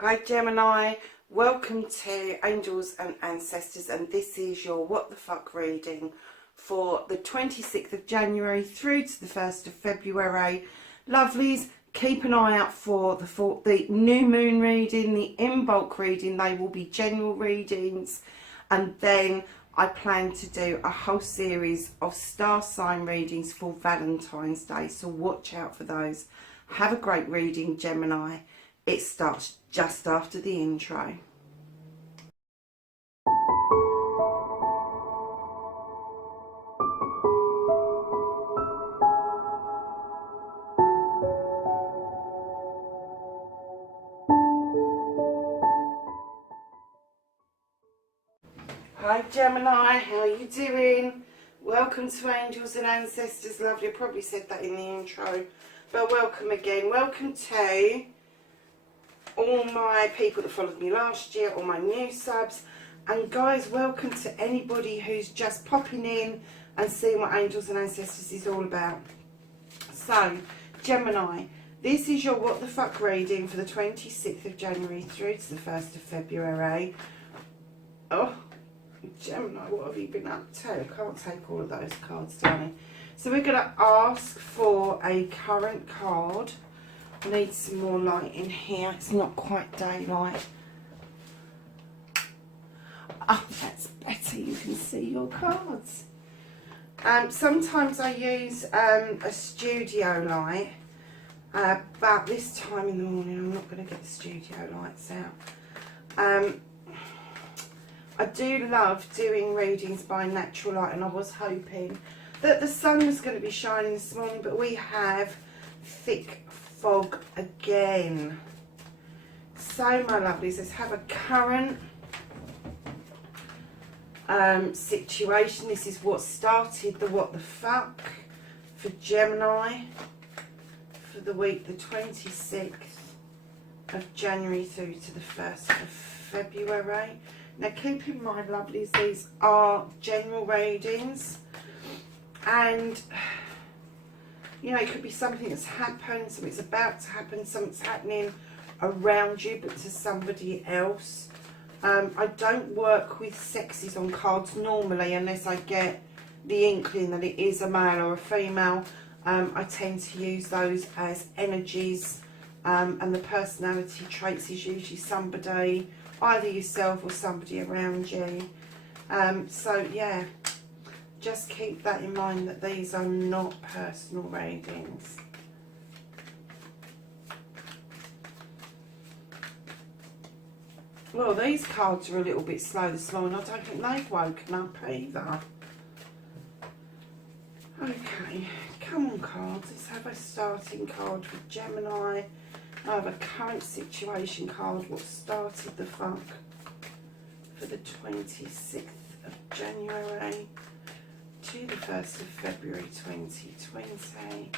Hi Gemini, welcome to Angels and Ancestors, and this is your What the Fuck reading for the 26th of January through to the 1st of February. Lovelies, keep an eye out for the new moon reading, the in bulk reading. They will be general readings, and then I plan to do a whole series of star sign readings for Valentine's Day, so watch out for those. Have a great reading, Gemini. It starts just after the intro. Hi Gemini, how are you doing? Welcome to Angels and Ancestors. Lovely, I probably said that in the intro, but welcome again. Welcome to all my people that followed me last year, all my new subs, and guys, welcome to anybody who's just popping in and seeing what Angels and Ancestors is all about. So Gemini, this is your What the Fuck reading for the 26th of January through to the 1st of February. Oh Gemini, what have you been up to? I can't take all of those cards, darling. So we're going to ask for a current card. I need some more light in here. It's not quite daylight. Oh, that's better. You can see your cards. Sometimes I use a studio light, but this time in the morning I'm not going to get the studio lights out. I do love doing readings by natural light, and I was hoping that the sun was going to be shining this morning, but we have thick fog again. So my lovelies, let's have a current situation. This is what started the What the Fuck for Gemini for the week the 26th of January through to the 1st of February. Now keep in mind, lovelies, these are general readings, and you know, it could be something that's happened, something's about to happen, something's happening around you, but to somebody else. I don't work with sexes on cards normally unless I get the inkling that it is a male or a female. I tend to use those as energies, and the personality traits is usually somebody, either yourself or somebody around you. So yeah, just keep that in mind, that these are not personal readings. Well, these cards are a little bit slow this morning. I don't think they've woken up either. Okay, come on cards. Let's have a starting card for Gemini. I have a current situation card. What started the fuck for the 26th of January to the 1st of February 2020.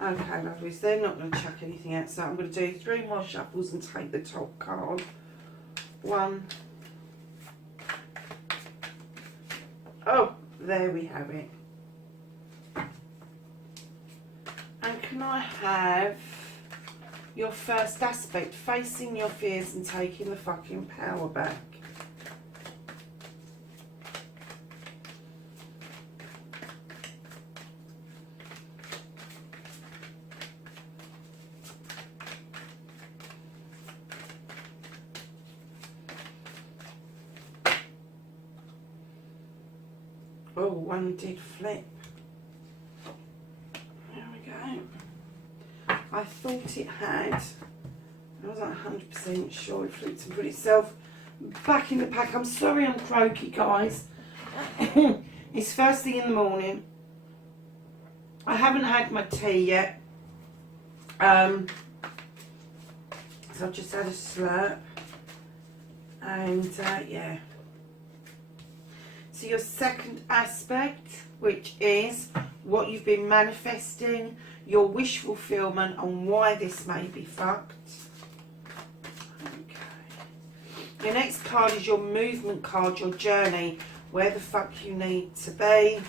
Okay, lovelies, they're not going to chuck anything out, so I'm going to do 3 more shuffles and take the top card. 1. Oh, there we have it. And can I have your first aspect, facing your fears and taking the fucking power back? Oh, one did flip. There we go. I thought it had. I wasn't 100% sure. It flipped and put itself back in the pack. I'm sorry I'm croaky, guys. It's first thing in the morning. I haven't had my tea yet. So I've just had a slurp. And yeah. So your second aspect, which is what you've been manifesting, your wish fulfillment, and why this may be fucked. Okay. Your next card is your movement card, your journey. where the fuck you need to be.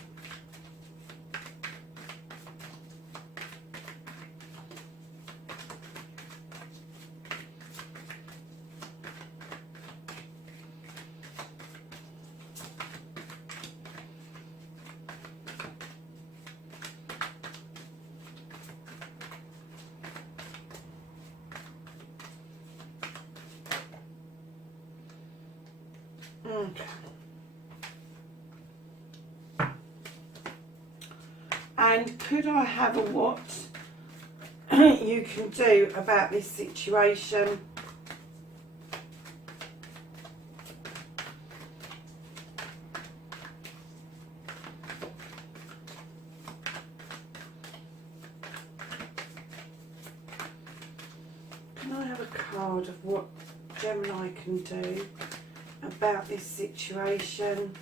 Okay. And could I have a what you can do about this situation? Can I have a card of what Gemini can do about this situation?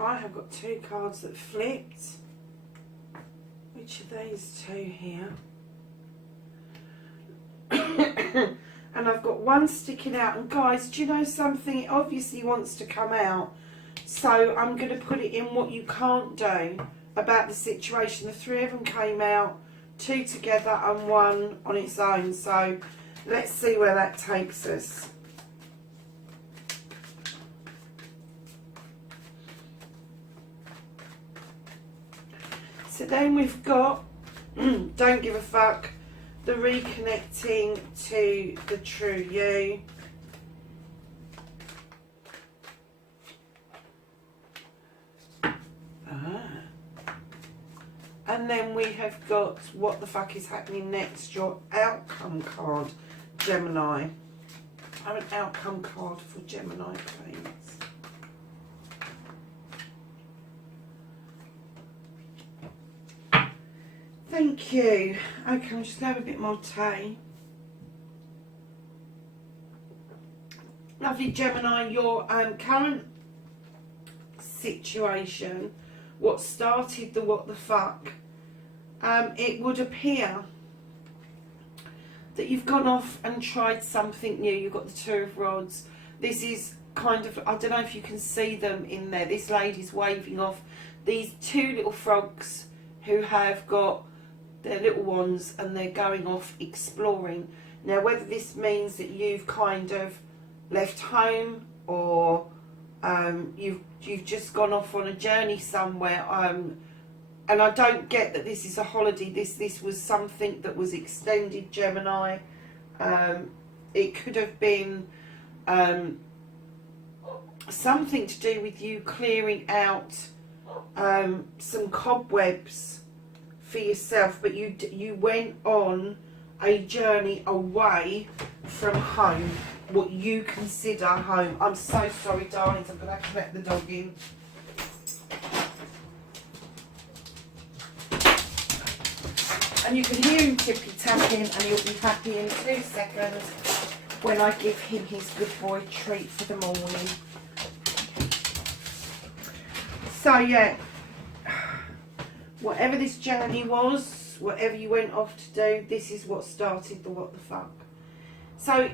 I have got two cards that flipped. Which are these two here? And I've got one sticking out. And guys, do you know something? It obviously wants to come out. So I'm going to put it in what you can't do about the situation. The three of them came out, two together and one on its own. So let's see where that takes us. So then we've got don't give a fuck, the reconnecting to the true you. And then we have got what the fuck is happening next, your outcome card, Gemini. I have an outcome card for Gemini, please. Thank you. Okay, I'm just going to have a bit more tea. Lovely Gemini, your current situation, what started the what the fuck, it would appear that you've gone off and tried something new. You've got the Two of Rods. This is kind of, I don't know if you can see them in there. This lady's waving off these two little frogs who have got their little wands and they're going off exploring. Now whether this means that you've kind of left home or you've just gone off on a journey somewhere, and I don't get that this is a holiday. This was something that was extended, Gemini. It could have been something to do with you clearing out some cobwebs for yourself, but you went on a journey away from home, what you consider home. I'm so sorry, darlings, I'm going to have to let the dog in. And you can hear him tippy-tapping, and he'll be happy in 2 seconds when I give him his good boy treat for the morning. So yeah, whatever this journey was, whatever you went off to do, this is what started the what the fuck. So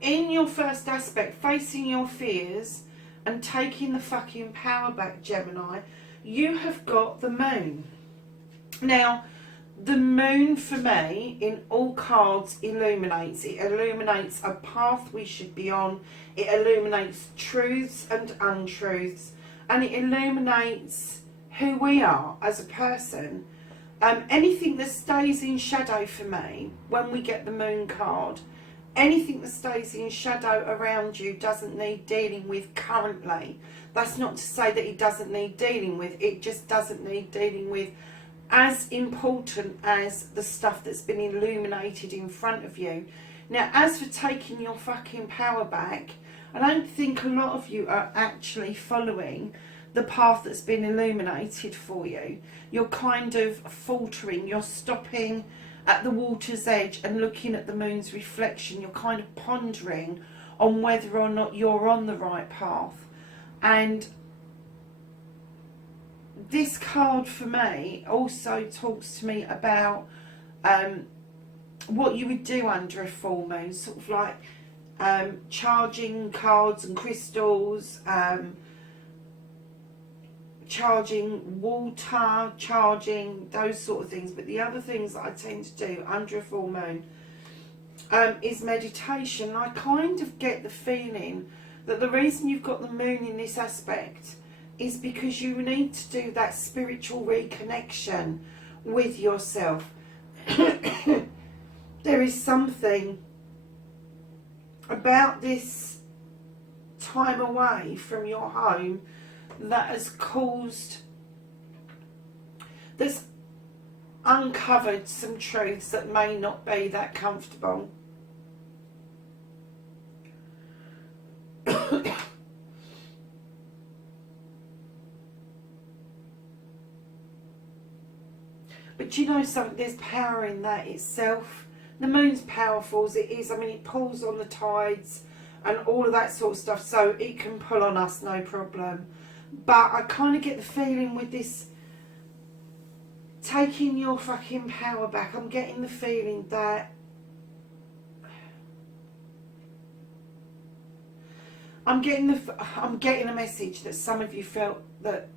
in your first aspect, facing your fears and taking the fucking power back, Gemini, you have got the moon. Now, the moon for me in all cards illuminates. It illuminates a path we should be on. It illuminates truths and untruths. And it illuminates who we are as a person. Anything that stays in shadow for me, when we get the moon card, anything that stays in shadow around you doesn't need dealing with currently. That's not to say that it doesn't need dealing with. It just doesn't need dealing with as important as the stuff that's been illuminated in front of you. Now, as for taking your fucking power back, I don't think a lot of you are actually following the path that's been illuminated for you. You're kind of faltering. You're stopping at the water's edge and looking at the moon's reflection. You're kind of pondering on whether or not you're on the right path. And this card for me also talks to me about what you would do under a full moon, sort of like charging cards and crystals, charging water, charging those sort of things. But the other things that I tend to do under a full moon is meditation. I kind of get the feeling that the reason you've got the moon in this aspect is because you need to do that spiritual reconnection with yourself. There is something about this time away from your home that has caused, that's uncovered some truths that may not be that comfortable. But you know something, there's power in that itself. The moon's powerful as it is. I mean, it pulls on the tides and all of that sort of stuff, so it can pull on us, no problem. But I kind of get the feeling with this taking your fucking power back, I'm getting the feeling that I'm getting a message that some of you felt that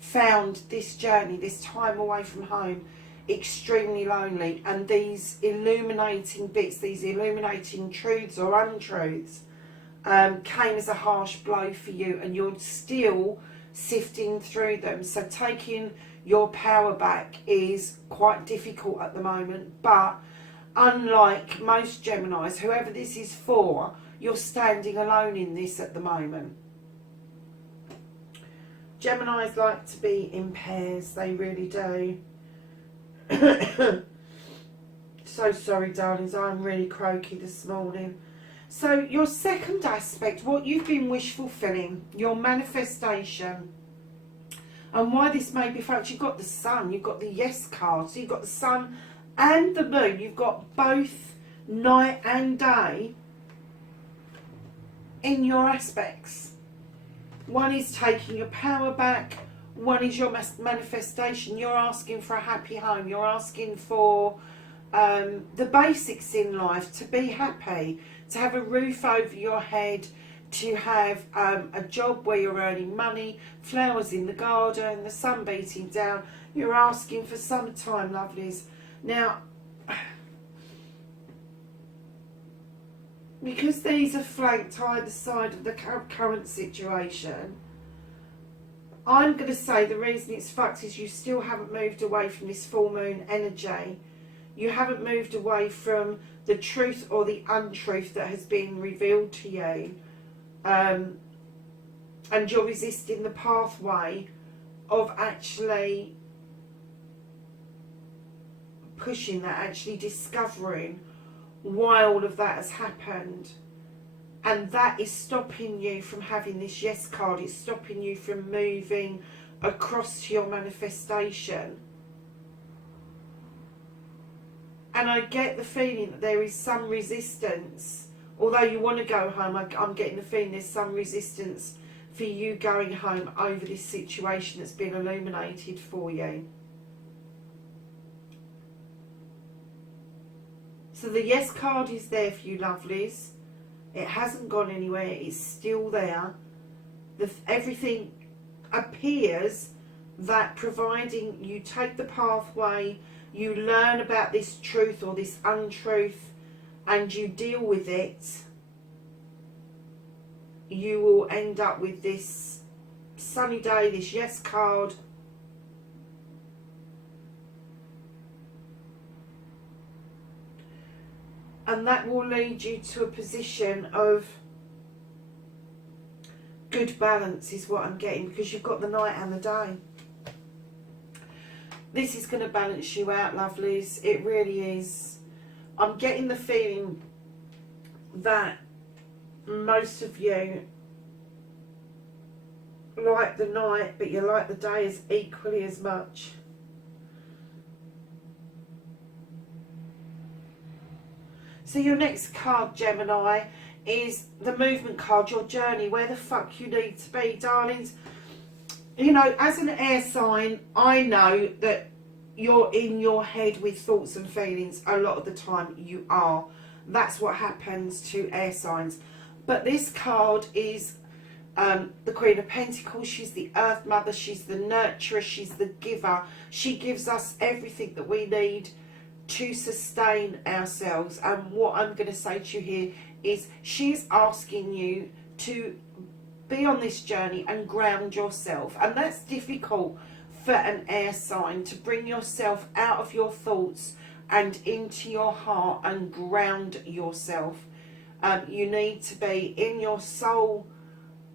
found this journey, this time away from home, extremely lonely, and these illuminating bits, these illuminating truths or untruths came as a harsh blow for you, and you're still sifting through them. So taking your power back is quite difficult at the moment, but unlike most Geminis, whoever this is for, you're standing alone in this at the moment. Geminis like to be in pairs, they really do. So sorry, darlings, I'm really croaky this morning. So your second aspect, what you've been wish fulfilling, your manifestation, and why this may be felt, you've got the sun, you've got the yes card, so you've got the sun and the moon, you've got both night and day in your aspects. One is taking your power back, one is your manifestation. You're asking for a happy home, you're asking for the basics in life, to be happy, to have a roof over your head, to have a job where you're earning money, flowers in the garden, the sun beating down. You're asking for summertime, lovelies. Now, because these are flanked either side of the current situation, I'm going to say the reason it's fucked is you still haven't moved away from this full moon energy. You haven't moved away from the truth or the untruth that has been revealed to you. And you're resisting the pathway of actually pushing that, actually discovering why all of that has happened. And that is stopping you from having this yes card. It's stopping you from moving across to your manifestation. And I get the feeling that there is some resistance. Although you want to go home, I'm getting the feeling there's some resistance for you going home over this situation that's been illuminated for you. So the yes card is there for you, lovelies. It hasn't gone anywhere. It's still there. Everything appears that providing you take the pathway, you learn about this truth or this untruth, and you deal with it, you will end up with this sunny day, this yes card. And that will lead you to a position of good balance, is what I'm getting, because you've got the night and the day. This is going to balance you out, lovelies. It really is. I'm getting the feeling that most of you like the night, but you like the day as equally as much. So your next card, Gemini, is the movement card, your journey, where the fuck you need to be, darlings. You know, as an air sign, I know that you're in your head with thoughts and feelings a lot of the time. You are. That's what happens to air signs. But this card is the Queen of Pentacles. She's the Earth Mother. She's the nurturer. She's the giver. She gives us everything that we need to sustain ourselves. And what I'm going to say to you here is she's asking you to be on this journey and ground yourself. And that's difficult for an air sign, to bring yourself out of your thoughts and into your heart and ground yourself. You need to be in your soul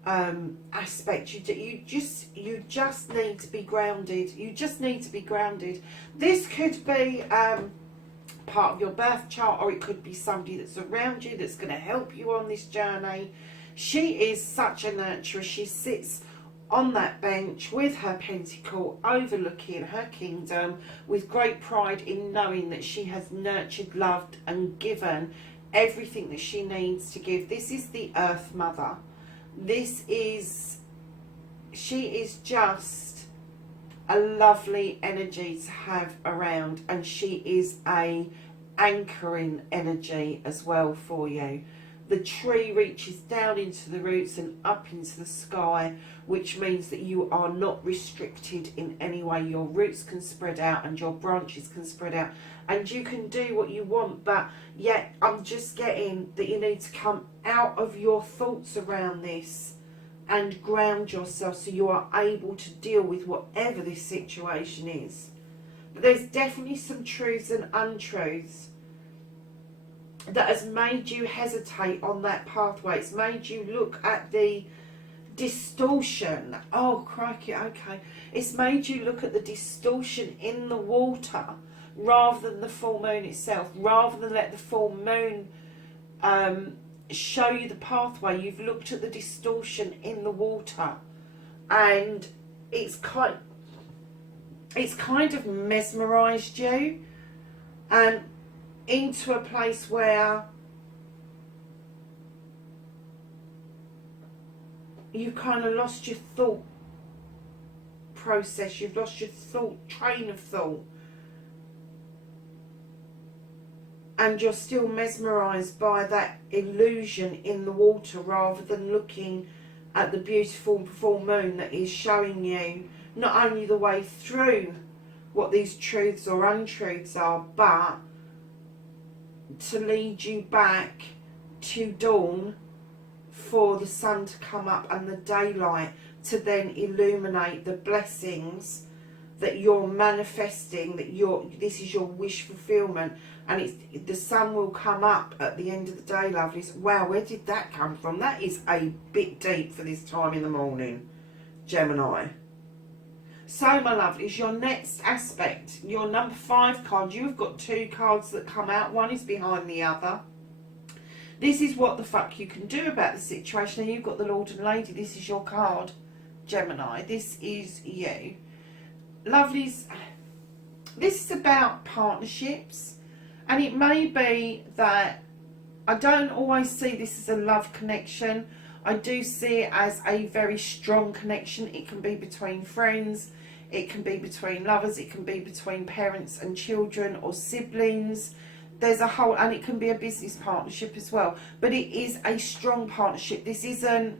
aspect. You just need to be grounded. You just need to be grounded. This could be part of your birth chart, or it could be somebody that's around you that's going to help you on this journey. She is such a nurturer. She sits on that bench with her pentacle overlooking her kingdom with great pride in knowing that she has nurtured, loved and given everything that she needs to give. This is the Earth Mother. She is just a lovely energy to have around, and she is a anchoring energy as well for you. The tree reaches down into the roots and up into the sky, which means that you are not restricted in any way. Your roots can spread out and your branches can spread out, and you can do what you want. But yet I'm just getting that you need to come out of your thoughts around this and ground yourself so you are able to deal with whatever this situation is. But there's definitely some truths and untruths that has made you hesitate on that pathway. It's made you look at the distortion. Oh, crikey, okay. It's made you look at the distortion in the water rather than the full moon itself. Rather than let the full moon show you the pathway, you've looked at the distortion in the water, and it's kind of mesmerized you and into a place where you've kind of lost your thought process, you've lost your train of thought, and you're still mesmerized by that illusion in the water rather than looking at the beautiful full moon that is showing you not only the way through what these truths or untruths are, but to lead you back to dawn, for the sun to come up and the daylight to then illuminate the blessings that you're manifesting, that this is your wish fulfillment. And the sun will come up at the end of the day, lovelies. Wow, where did that come from? That is a bit deep for this time in the morning, Gemini. So, my lovelies, your next aspect, your number 5 card, you've got 2 cards that come out. One is behind the other. This is what the fuck you can do about the situation. And you've got the Lord and Lady. This is your card, Gemini. This is you. Lovelies, this is about partnerships. And it may be that I don't always see this as a love connection. I do see it as a very strong connection. It can be between friends. It can be between lovers. It can be between parents and children or siblings. There's a whole, and it can be a business partnership as well. But it is a strong partnership. This isn't,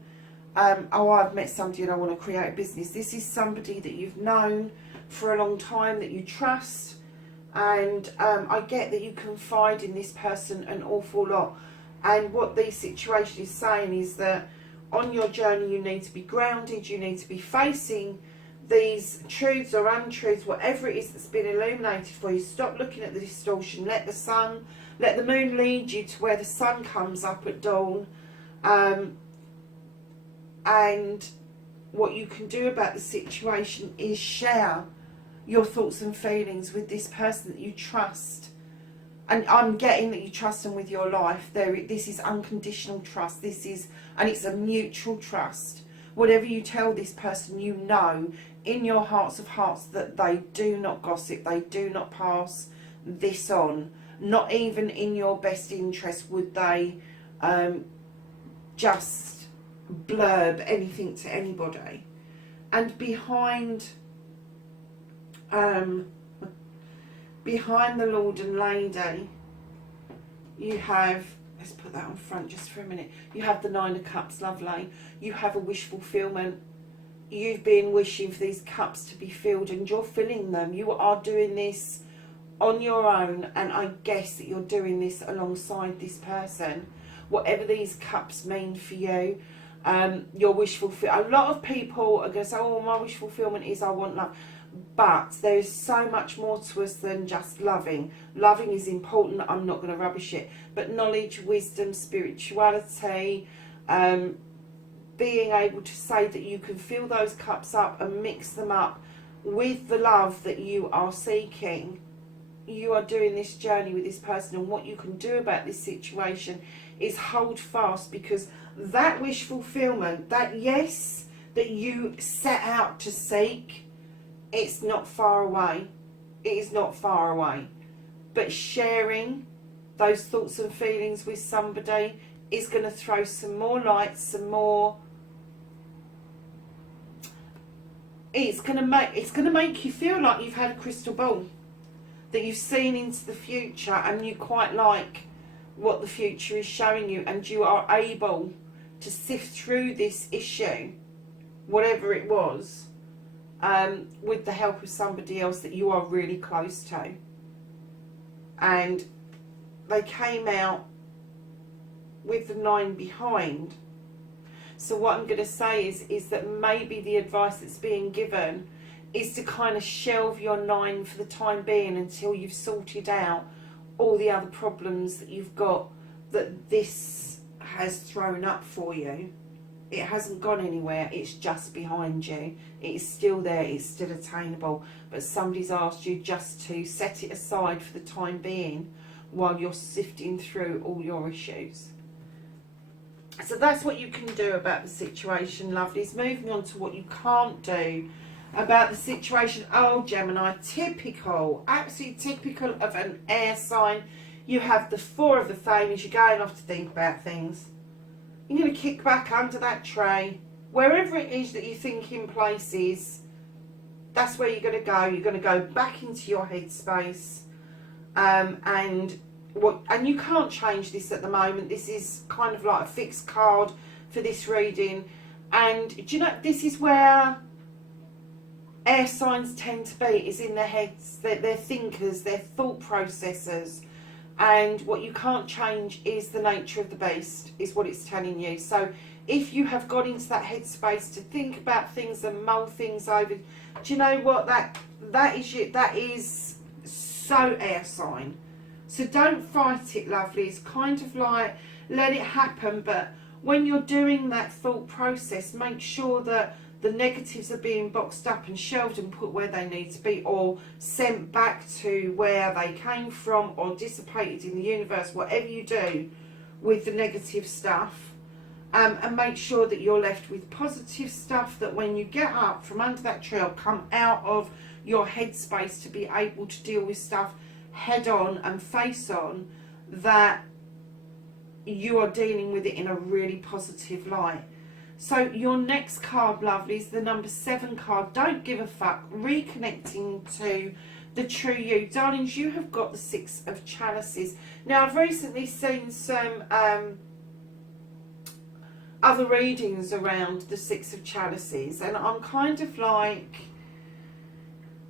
oh, I've met somebody and I want to create a business. This is somebody that you've known for a long time, that you trust. And I get that you confide in this person an awful lot. And what the situation is saying is that on your journey you need to be grounded, you need to be facing these truths or untruths, whatever it is that's been illuminated for you. Stop looking at the distortion. Let the moon lead you to where the sun comes up at dawn. And what you can do about the situation is share your thoughts and feelings with this person that you trust. And I'm getting that you trust them with your life. This is unconditional trust. And it's a mutual trust. Whatever you tell this person, you know in your hearts of hearts that they do not gossip. They do not pass this on. Not even in your best interest would they just blurb anything to anybody. And behind the Lord and Lady, you have, let's put that on front just for a minute, you have the Nine of Cups, lovely. You have a wish fulfillment. You've been wishing for these cups to be filled, and you're filling them. You are doing this on your own, and I guess that you're doing this alongside this person. Whatever these cups mean for you, your wish fulfillment. A lot of people are going to say, oh, my wish fulfillment is I want love. But there is so much more to us than just loving. Loving is important, I'm not going to rubbish it. But knowledge, wisdom, spirituality, being able to say that you can fill those cups up and mix them up with the love that you are seeking. You are doing this journey with this person, and what you can do about this situation is hold fast, because that wish fulfillment, that yes that you set out to seek, it's not far away. It is not far away. But sharing those thoughts and feelings with somebody is going to throw some more light, some more. It's going to make you feel like you've had a crystal ball, that you've seen into the future, and you quite like what the future is showing you, and you are able to sift through this issue, whatever it was, with the help of somebody else that you are really close to. And they came out with the 9 behind. So what I'm going to say is that maybe the advice that's being given is to kind of shelve your 9 for the time being until you've sorted out all the other problems that you've got, that this has thrown up for you. It hasn't gone anywhere, it's just behind you. It is still there, it's still attainable, but somebody's asked you just to set it aside for the time being while you're sifting through all your issues. So that's what you can do about the situation, lovelies. Moving on to what you can't do about the situation. Oh, Gemini, typical, absolutely typical of an air sign. You have the 4 of the Fames. You're going off to think about things. You're going to kick back under that tray. Wherever it is that you think in places, that's where you're going to go. You're going to go back into your headspace. And you can't change this at the moment. This is kind of like a fixed card for this reading. And do you know, this is where air signs tend to be, is in their heads. They're thinkers, they're thought processors. And what you can't change is the nature of the beast, is what it's telling you. So if you have got into that headspace to think about things and mull things over, do you know what, that is so air sign. So don't fight it, lovely. It's kind of like, let it happen. But when you're doing that thought process, make sure that the negatives are being boxed up and shelved and put where they need to be, or sent back to where they came from, or dissipated in the universe, whatever you do with the negative stuff. And make sure that you're left with positive stuff, that when you get up from under that tree, or come out of your headspace to be able to deal with stuff head on and face on, that you are dealing with it in a really positive light. So your next card, lovely, is the number 7 card. Don't give a fuck. Reconnecting to the true you. Darlings, you have got the 6 of Chalices. Now, I've recently seen some other readings around the 6 of Chalices, and I'm kind of like,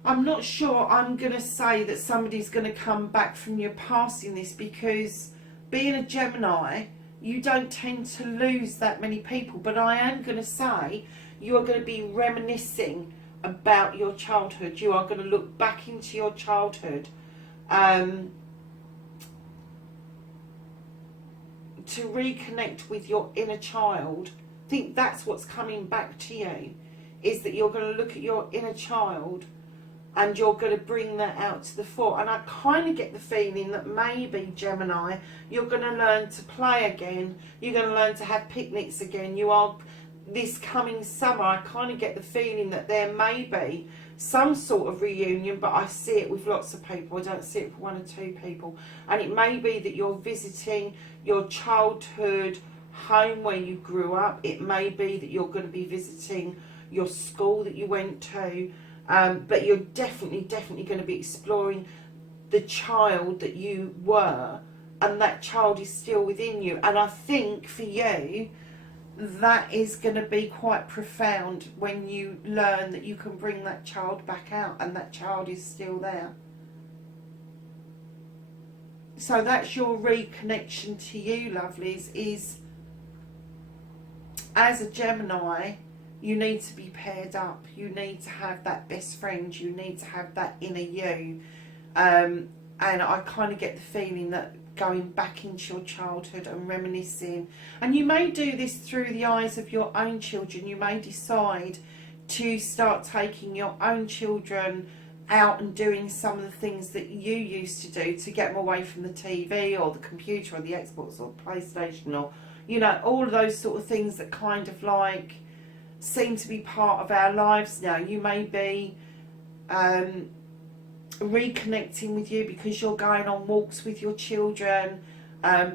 I'm not sure I'm going to say that somebody's going to come back from your past in this, because being a Gemini, you don't tend to lose that many people. But I am going to say you are going to be reminiscing about your childhood. You are going to look back into your childhood to reconnect with your inner child. I think that's what's coming back to you, is that you're going to look at your inner child and you're going to bring that out to the fore. And I kind of get the feeling that maybe, Gemini, you're going to learn to play again. You're going to learn to have picnics again. You are, this coming summer, I kind of get the feeling that there may be some sort of reunion, but I see it with lots of people. I don't see it with 1 or 2 people. And it may be that you're visiting your childhood home where you grew up. It may be that you're going to be visiting your school that you went to, but you're definitely going to be exploring the child that you were, and that child is still within you. And I think for you, that is going to be quite profound when you learn that you can bring that child back out and that child is still there. So that's your reconnection to you, lovelies, is as a Gemini, you need to be paired up. You need to have that best friend. You need to have that inner you. And I kind of get the feeling that going back into your childhood and reminiscing, and you may do this through the eyes of your own children. You may decide to start taking your own children out and doing some of the things that you used to do to get them away from the TV or the computer or the Xbox or PlayStation, or, you know, all of those sort of things that kind of like seem to be part of our lives now. You may be reconnecting with you because you're going on walks with your children,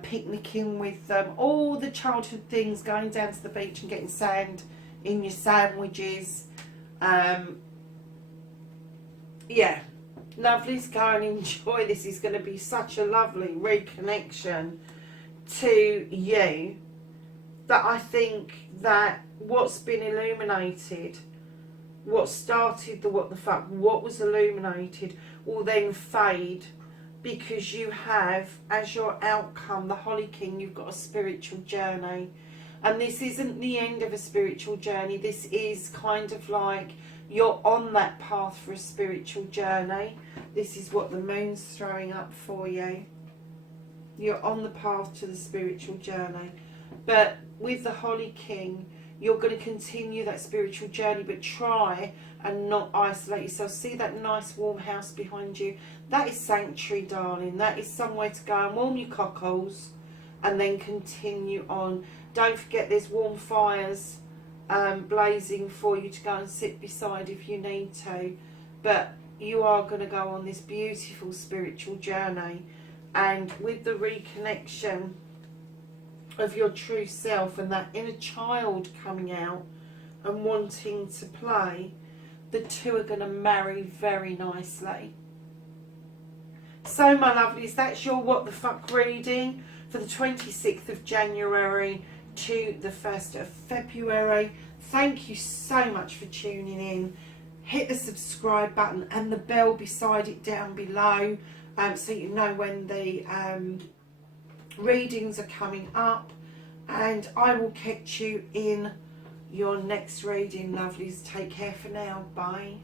picnicking with them, all the childhood things, going down to the beach and getting sand in your sandwiches. Yeah, lovelies, go and enjoy. This is going to be such a lovely reconnection to you, that I think that what's been illuminated, what started the what the fuck, what was illuminated, will then fade, because you have, as your outcome, the Holly King, you've got a spiritual journey. And this isn't the end of a spiritual journey. This is kind of like you're on that path for a spiritual journey. This is what the moon's throwing up for you. You're on the path to the spiritual journey. But with the Holly King, you're going to continue that spiritual journey, but try and not isolate yourself. See that nice warm house behind you? That is sanctuary, darling. That is somewhere to go and warm your cockles and then continue on. Don't forget there's warm fires blazing for you to go and sit beside if you need to. But you are going to go on this beautiful spiritual journey. And with the reconnection of your true self and that inner child coming out and wanting to play, the two are going to marry very nicely. So my lovelies, that's your what the fuck reading for the 26th of January to the 1st of February. Thank you so much for tuning in. Hit the subscribe button and the bell beside it down below, so you know when the readings are coming up. And I will catch you in your next reading, lovelies. Take care for now. Bye.